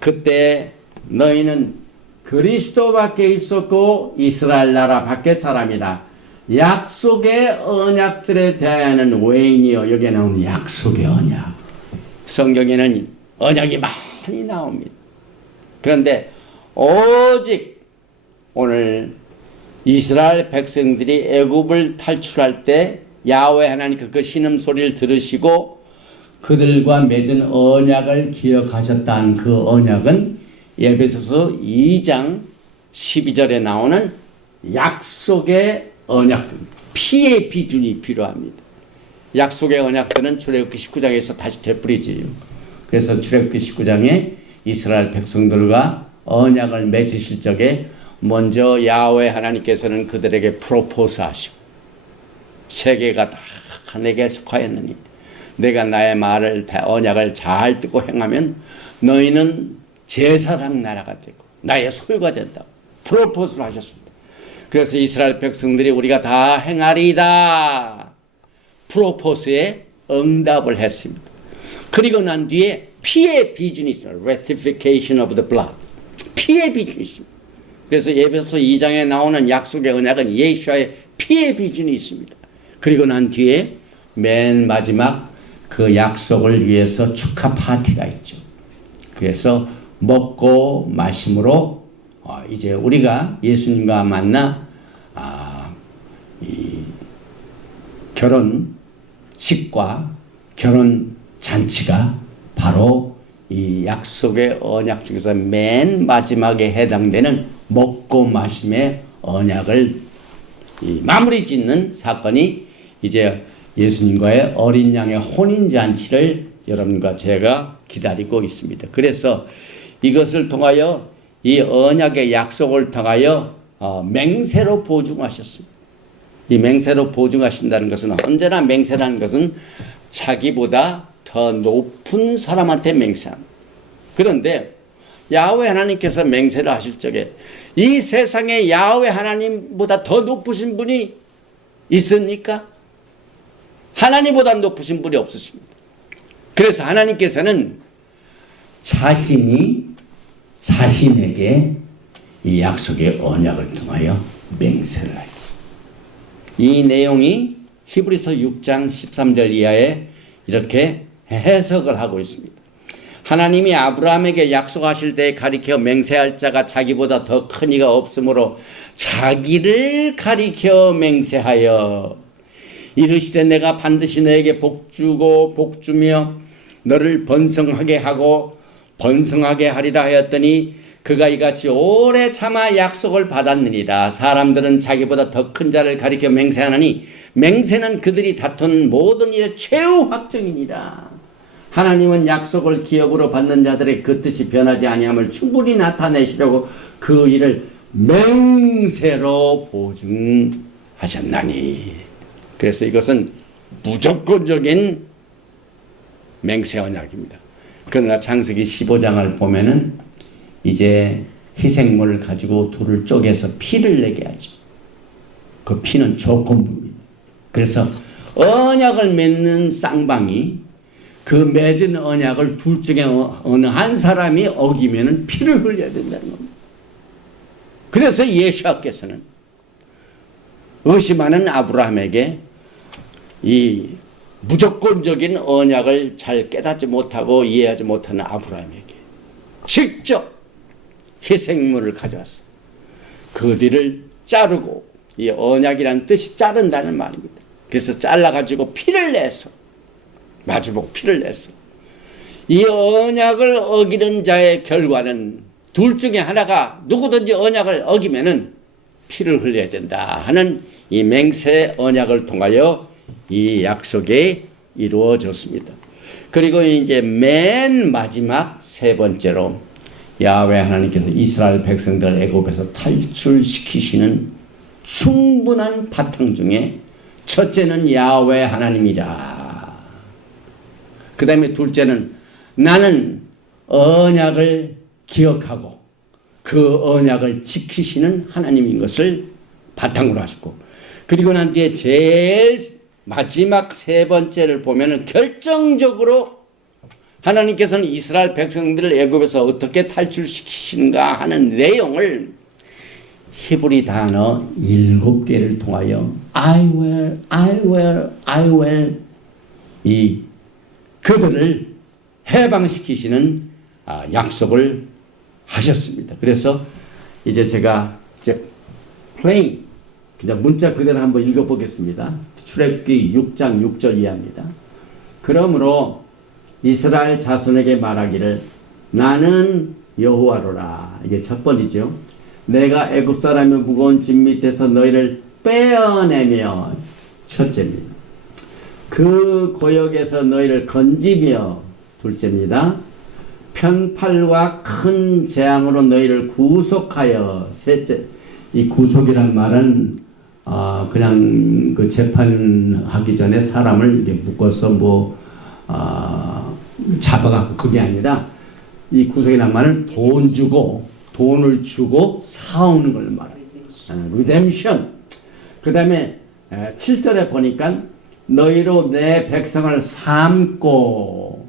그때 너희는 그리스도 밖에 있었고 이스라엘 나라 밖에 사람이라. 약속의 언약들에 대하여는 외인이요. 여기에 나오는 약속의 언약. 성경에는 언약이 많이 나옵니다. 그런데 오직 오늘 이스라엘 백성들이 애굽을 탈출할 때 야훼 하나님께 그 신음소리를 들으시고 그들과 맺은 언약을 기억하셨다는 그 언약은 에베소서 2장 12절에 나오는 약속의 언약들, 피의 비준이 필요합니다. 약속의 언약들은 출애굽기 19장에서 다시 되풀이지요. 그래서 출애굽기 19장에 이스라엘 백성들과 언약을 맺으실 적에 먼저 야훼 하나님께서는 그들에게 프로포즈 하시고 세계가 다 내게 속하였느니 내가 나의 말을 언약을 잘 듣고 행하면 너희는 제사장 나라가 되고 나의 소유가 된다고 프로포즈를 하셨습니다. 그래서 이스라엘 백성들이 우리가 다 행하리이다 프로포즈에 응답을 했습니다. 그리고 난 뒤에 피의 비준이 있어요. Ratification of the blood. 피의 비준이 있습니다. 그래서 에베소 2장에 나오는 약속의 언약은 예수와의 피의 비준이 있습니다. 그리고 난 뒤에 맨 마지막 그 약속을 위해서 축하 파티가 있죠. 그래서 먹고 마심으로 이제 우리가 예수님과 만나 이 결혼식과 결혼 잔치가 바로 이 약속의 언약 중에서 맨 마지막에 해당되는 먹고 마심의 언약을 마무리 짓는 사건이 이제 예수님과의 어린 양의 혼인잔치를 여러분과 제가 기다리고 있습니다. 그래서 이것을 통하여 이 언약의 약속을 통하여 맹세로 보증하셨습니다. 이 맹세로 보증하신다는 것은 언제나 맹세라는 것은 자기보다 더 높은 사람한테 맹세합니다. 그런데 야훼 하나님께서 맹세를 하실 적에 이 세상에 야훼 하나님보다 더 높으신 분이 있습니까? 하나님보다 높으신 분이 없으십니다. 그래서 하나님께서는 자신이 자신에게 이 약속의 언약을 통하여 맹세를 하셨습니다. 이 내용이 히브리서 6장 13절 이하에 이렇게 해석을 하고 있습니다. 하나님이 아브라함에게 약속하실 때에 가리켜 맹세할 자가 자기보다 더 큰 이가 없으므로 자기를 가리켜 맹세하여 이르시되 내가 반드시 너에게 복주고 복주며 너를 번성하게 하고 번성하게 하리라 하였더니 그가 이같이 오래 참아 약속을 받았느니라. 사람들은 자기보다 더 큰 자를 가리켜 맹세하느니 맹세는 그들이 다툰 모든 일의 최후 확정이니라. 하나님은 약속을 기업으로 받는 자들의 그 뜻이 변하지 아니함을 충분히 나타내시려고 그 일을 맹세로 보증하셨나니. 그래서 이것은 무조건적인 맹세 언약입니다. 그러나 창세기 15장을 보면은 이제 희생물을 가지고 둘을 쪼개서 피를 내게 하죠. 그 피는 조건부입니다. 그래서 언약을 맺는 쌍방이 그 맺은 언약을 둘 중에 어느 한 사람이 어기면은 피를 흘려야 된다는 겁니다. 그래서 예수께서는 의심하는 아브라함에게 이 무조건적인 언약을 잘 깨닫지 못하고 이해하지 못하는 아브라함에게 직접 희생물을 가져왔어요. 그 뒤를 자르고, 이 언약이라는 뜻이 자른다는 말입니다. 그래서 잘라가지고 피를 내서, 마주보고 피를 내서, 이 언약을 어기는 자의 결과는 둘 중에 하나가 누구든지 언약을 어기면은 피를 흘려야 된다 하는 이 맹세 언약을 통하여 이 약속이 이루어졌습니다. 그리고 이제 맨 마지막 세 번째로 야훼 하나님께서 이스라엘 백성들 애굽에서 탈출시키시는 충분한 바탕 중에 첫째는 야훼 하나님이라. 그 다음에 둘째는 나는 언약을 기억하고 그 언약을 지키시는 하나님인 것을 바탕으로 하시고, 그리고 난 뒤에 제일 마지막 세 번째를 보면은 결정적으로 하나님께서는 이스라엘 백성들을 애굽에서 어떻게 탈출시키신가 하는 내용을 히브리 단어 7개를 통하여 I will 이 그들을 해방시키시는 약속을 하셨습니다. 그래서 이제 제가 plain 그냥 문자 그대로 한번 읽어보겠습니다. 출애굽기 6장 6절 이하입니다. 그러므로 이스라엘 자손에게 말하기를 나는 여호와로라. 이게 첫 번이죠. 내가 애굽 사람의 무거운 짐 밑에서 너희를 빼어내며, 첫째입니다. 그 고역에서 너희를 건지며, 둘째입니다. 편팔과 큰 재앙으로 너희를 구속하여, 셋째. 이 구속이란 말은 그냥 그 재판하기 전에 사람을 이렇게 묶어서 잡아갖고 그게 아니라, 이 구속이란 말은 돈을 주고 사오는 걸 말해요. redemption. 그 다음에 7절에 보니까 너희로 내 백성을 삼고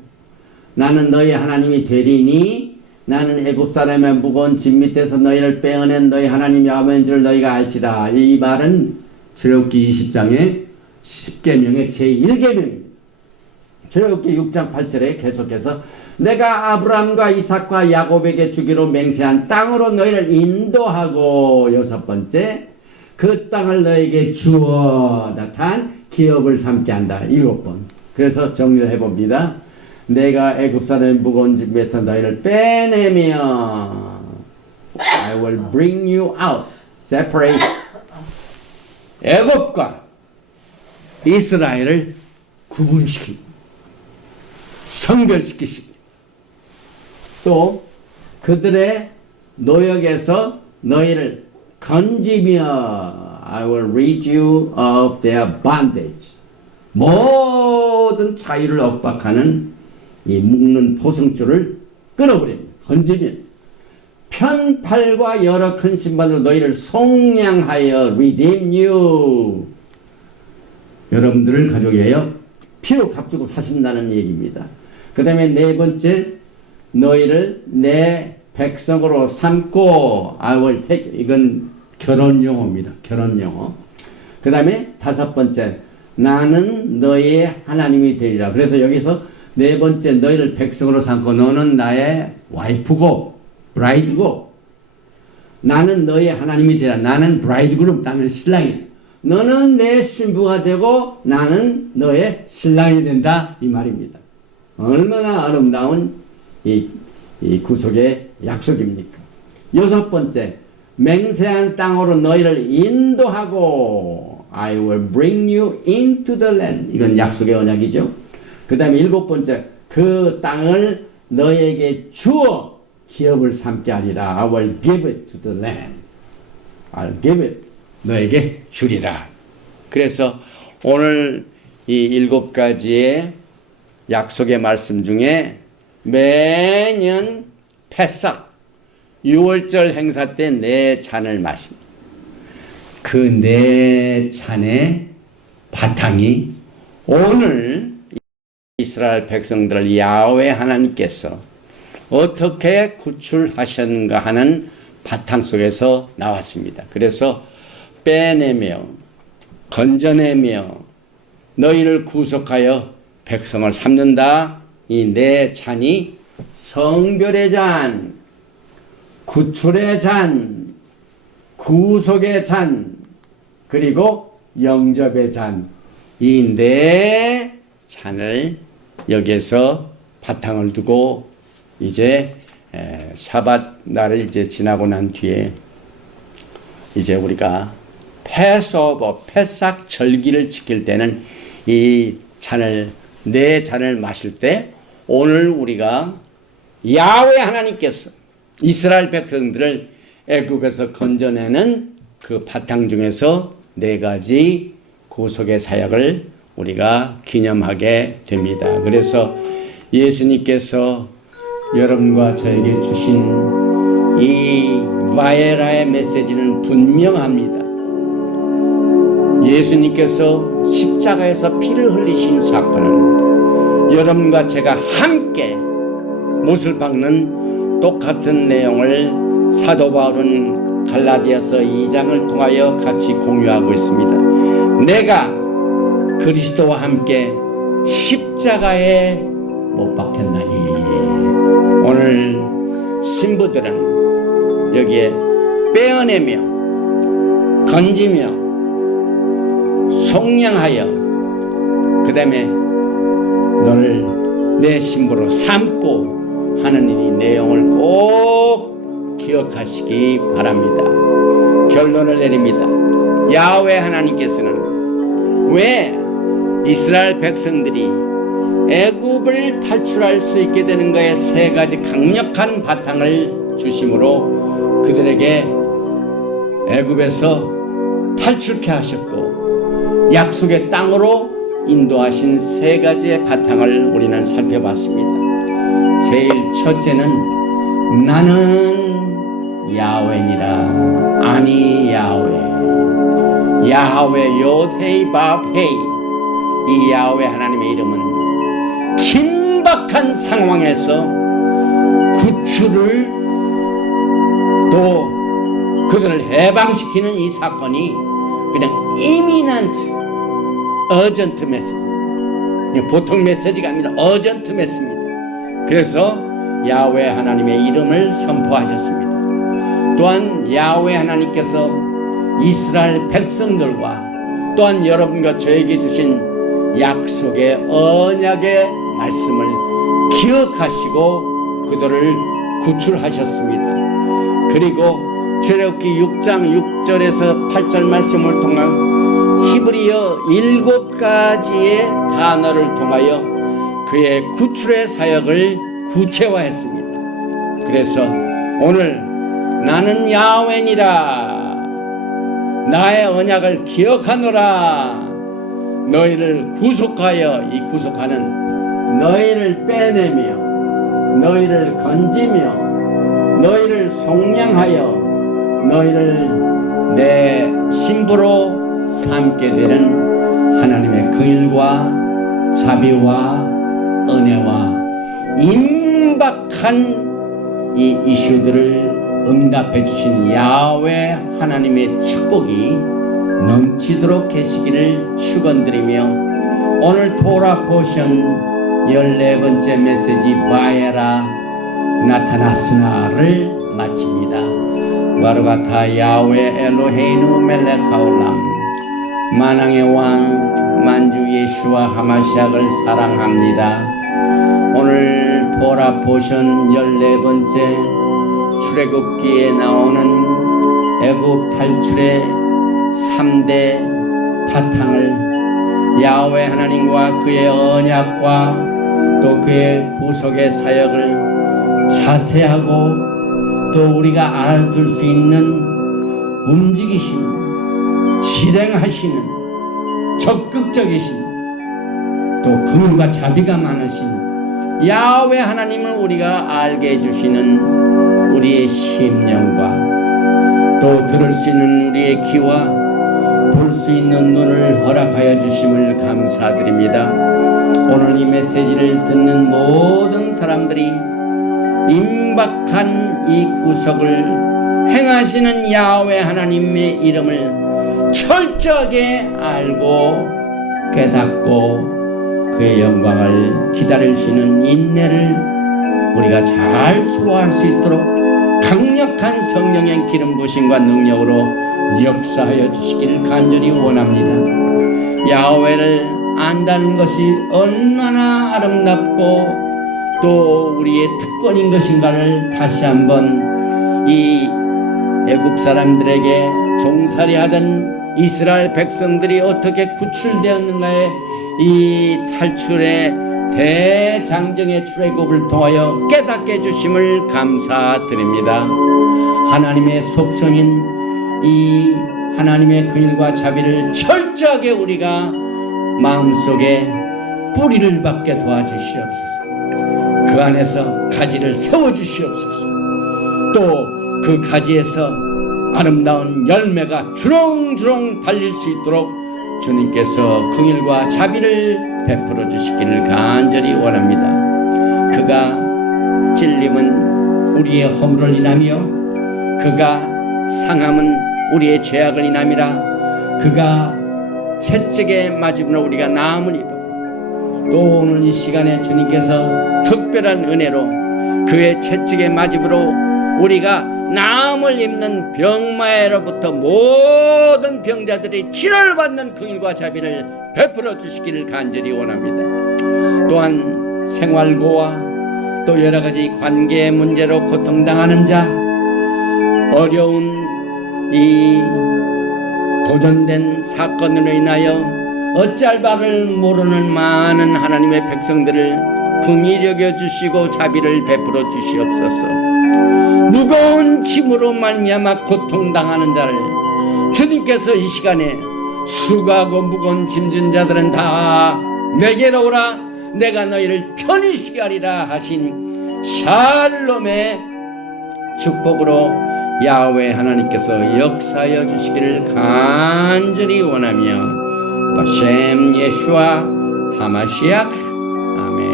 나는 너희 하나님이 되리니 나는 애굽 사람의 무거운 짐 밑에서 너희를 빼어낸 너희 하나님 여호와인 줄 너희가 알지라. 이 말은 출애굽기 20장의 10계명의 제1계명입니다. 출애굽기 6장 8절에 계속해서 내가 아브라함과 이삭과 야곱에게 주기로 맹세한 땅으로 너희를 인도하고, 여섯 번째 그 땅을 너희에게 주어 나타난 기업을 삼게 한다. 7번. 그래서 정리를 해봅니다. 내가 애굽 사람의 무거운 짐에서 너희를 빼내며 I will bring you out. separate. 애굽과 이스라엘을 구분시키고 성별시키시고, 또 그들의 노역에서 너희를 건지며 I will rid you of their bondage. 모든 자유를 억박하는 이 묶는 포승줄을 끊어버립니다. 건지며 편팔과 여러 큰 신발로 너희를 속량하여 redeem you. 여러분들을 가족이에요. 피로 값주고 사신다는 얘기입니다. 그 다음에 네 번째, 너희를 내 백성으로 삼고 I will take. 이건 결혼 용어입니다. 결혼 용어. 그 다음에 다섯 번째, 나는 너희의 하나님이 되리라. 그래서 여기서 네 번째, 너희를 백성으로 삼고 너는 나의 와이프고 브라이드고 나는 너희의 하나님이 되리라. 나는 브라이드그룹, 나는 신랑이다. 너는 내 신부가 되고 나는 너의 신랑이 된다. 이 말입니다. 얼마나 아름다운 이 구속의 약속입니까? 여섯 번째, 맹세한 땅으로 너희를 인도하고 I will bring you into the land. 이건 약속의 언약이죠. 그 다음에 일곱 번째, 그 땅을 너희에게 주어 기업을 삼게 하리라. I will give it to the land. I'll give it. 너에게 주리라. 그래서 오늘 이 일곱 가지의 약속의 말씀 중에 매년 패삭 6월절 행사 때 네 잔을 마십니다. 그 네 잔의 바탕이 오늘 이스라엘 백성들을 야훼 하나님께서 어떻게 구출하셨는가 하는 바탕 속에서 나왔습니다. 그래서 빼내며 건져내며 너희를 구속하여 백성을 삼는다. 이 네 잔이 성별의 잔, 구출의 잔, 구속의 잔, 그리고 영접의 잔, 이 네 잔을 여기에서 바탕을 두고 이제 샤밧 날을 이제 지나고 난 뒤에 이제 우리가 패스오버, 패삭 절기를 지킬 때는 이 잔을 네 잔을 마실 때 오늘 우리가 야훼 하나님께서 이스라엘 백성들을 애굽에서 건져내는 그 바탕 중에서 네 가지 구속의 사역을 우리가 기념하게 됩니다. 그래서 예수님께서 여러분과 저에게 주신 이 바에라의 메시지는 분명합니다. 예수님께서 십자가에서 피를 흘리신 사건은 여러분과 제가 함께 못을 박는 똑같은 내용을 사도 바울은 갈라디아서 2장을 통하여 같이 공유하고 있습니다. 내가 그리스도와 함께 십자가에 못 박혔나니. 오늘 신부들은 여기에 빼어내며 건지며 속량하여 그 다음에 너를 내 신부로 삼고 하는 이 내용을 꼭 기억하시기 바랍니다. 결론을 내립니다. 야훼 하나님께서는 왜 이스라엘 백성들이 애굽을 탈출할 수 있게 되는 것에 세 가지 강력한 바탕을 주심으로 그들에게 애굽에서 탈출케 하셨고 약속의 땅으로 인도하신 세 가지의 바탕을 우리는 살펴봤습니다. 제일 첫째는 나는 야훼니라. 아니 야훼 요드헤이 밥헤이. 이 야훼 하나님의 이름은 긴박한 상황에서 구출을 또 그들을 해방시키는 이 사건이 그냥 이미넌트 어전트 메시지, 보통 메시지가 아니라 어전트 메시지입니다. 그래서 야훼 하나님의 이름을 선포하셨습니다. 또한 야훼 하나님께서 이스라엘 백성들과 또한 여러분과 저에게 주신 약속의 언약의 말씀을 기억하시고 그들을 구출하셨습니다. 그리고 출애굽기 6장 6절에서 8절 말씀을 통한 히브리어 7가지의 단어를 통하여 그의 구출의 사역을 구체화했습니다. 그래서 오늘 나는 야훼니라. 나의 언약을 기억하노라. 너희를 구속하여 이 구속하는 너희를 빼내며 너희를 건지며 너희를 속량하여 너희를 내 신부로 삼게 되는 하나님의 긍휼과 자비와 은혜와 임박한 이 이슈들을 응답해 주신 야훼 하나님의 축복이 넘치도록 계시기를 축원드리며 오늘 토라 포션 14번째 메시지 바에라 나타났으나를 마칩니다. 바르바타 야훼 엘로헤이누 멜렉 하올람. 만왕의 왕 만주 예수와 하마시약을 사랑합니다. 오늘 토라 포션 14번째 출애굽기에 나오는 애굽 탈출의 3대 바탕을 야훼 하나님과 그의 언약과 또 그의 구속의 사역을 자세하고 또 우리가 알아둘 수 있는 움직이시는 실행하시는 적극적이신 또 긍휼과 자비가 많으신 야훼 하나님을 우리가 알게 해주시는 우리의 심령과 또 들을 수 있는 우리의 귀와 볼 수 있는 눈을 허락하여 주심을 감사드립니다. 오늘 이 메시지를 듣는 모든 사람들이 임박한 이 구속을 행하시는 야훼 하나님의 이름을 철저하게 알고 깨닫고 그의 영광을 기다릴 수 있는 인내를 우리가 잘 소화할 수 있도록 강력한 성령의 기름 부심과 능력으로 역사하여 주시기를 간절히 원합니다. 야훼를 안다는 것이 얼마나 아름답고 또 우리의 특권인 것인가를 다시 한번 이 애굽 사람들에게 종살이하던 이스라엘 백성들이 어떻게 구출되었는가에 이 탈출의 대장정의 출애굽을 통하여 깨닫게 해주심을 감사드립니다. 하나님의 속성인 이 하나님의 긍휼과 자비를 철저하게 우리가 마음속에 뿌리를 받게 도와주시옵소서. 그 안에서 가지를 세워주시옵소서. 또 그 가지에서 아름다운 열매가 주렁주렁 달릴 수 있도록 주님께서 긍휼과 자비를 베풀어 주시기를 간절히 원합니다. 그가 찔림은 우리의 허물을 인하며 그가 상함은 우리의 죄악을 인함이라. 그가 채찍에 맞음으로 우리가 나음을 입었고 또 오늘 이 시간에 주님께서 특별한 은혜로 그의 채찍에 맞음으로 우리가 나음을 입는 병마에로부터 모든 병자들이 치료를 받는 긍휼과 자비를 베풀어 주시기를 간절히 원합니다. 또한 생활고와 또 여러 가지 관계 문제로 고통당하는 자, 어려운 이 도전된 사건으로 인하여 어찌할 바를 모르는 많은 하나님의 백성들을 긍휼히 여겨 주시고 자비를 베풀어 주시옵소서. 무거운 짐으로 말미암아 고통당하는 자를 주님께서 이 시간에 수고하고 무거운 짐진 자들은 다 내게로 오라, 내가 너희를 편히 쉬게 하리라 하신 샬롬의 축복으로 야훼 하나님께서 역사하여 주시기를 간절히 원하며 바셈 예슈아 하마시ach 아멘.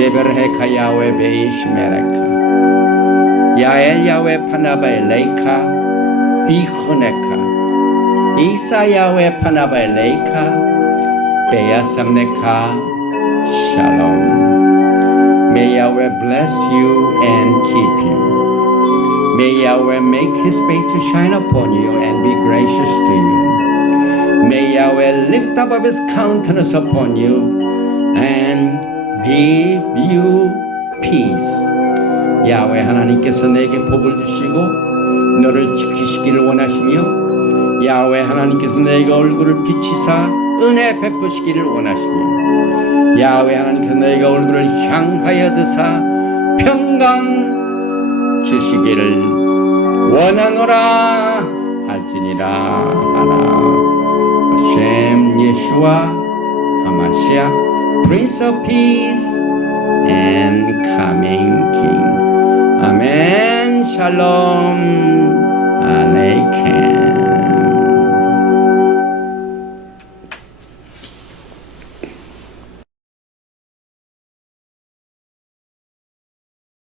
예베르헤카 야훼 베이시메레카 야엘 야훼 파나바 엘레이카 비호네카 이사 야훼 파나바 엘레이카 베야삼네카 샬롬. May Yahweh bless you and keep you. May Yahweh make his face to shine upon you and be gracious to you. May Yahweh lift up his countenance upon you and give you peace. 야훼 하나님께서 내게 복을 주시고 너를 지키시기를 원하시며 야훼 하나님께서 내게 얼굴을 비치사 은혜 베푸시기를 원하시며 야훼 하나님께서 내게 얼굴을 향하여 드사 평강 주시기를 원하노라 할지니라 하라. 하셈 예슈아 하마시아 Prince of Peace and Coming King. 아멘. 샬롬.